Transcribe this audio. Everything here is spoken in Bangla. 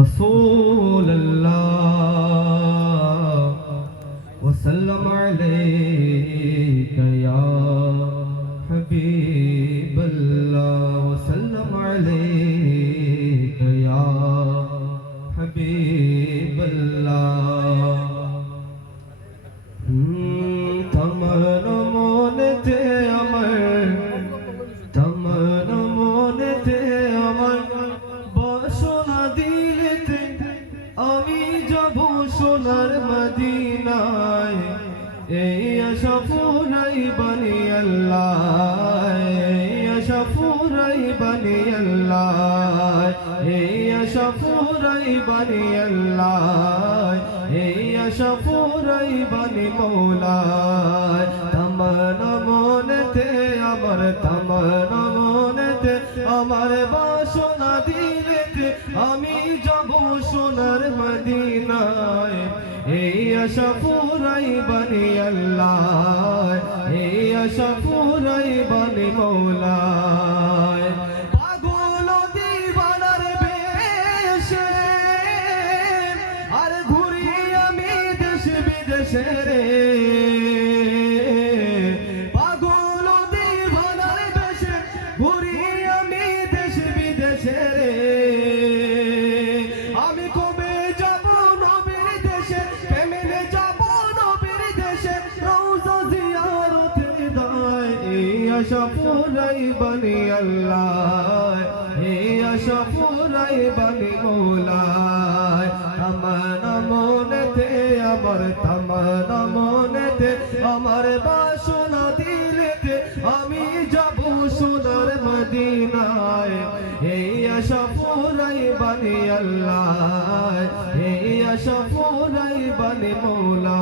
رسول اللہ وسلم علیک یا حبیب اللہ وسلم علیک یا حبیب اللہ যাব সোনার মদিনায়। এই আশা পুরাই বানি আল্লাহ, এই আশা পুরাই বানি আল্লাহ, এই আশা পুরাই বানি আল্লাহ, এই আশা পুরাই মৌলায়। তমন মনেতে, আমার তমন মনেতে, আমার বাসনা দিলেতে আমি যাব এই আশা পুরাই বানি আল্লাহ হে আশা পুরাই মৌলা রে আশা পুরাই বানি আল্লাহ এই আশা পুরাই বানি মৌলায় তামানা মনেতে আমার তামানা মনেতে, আমার বাসনা দিলেতে আমি যাব সোনার মদিনায়। এই আশা পুরাই বানি আল্লাহ এই আশা বানি মৌলা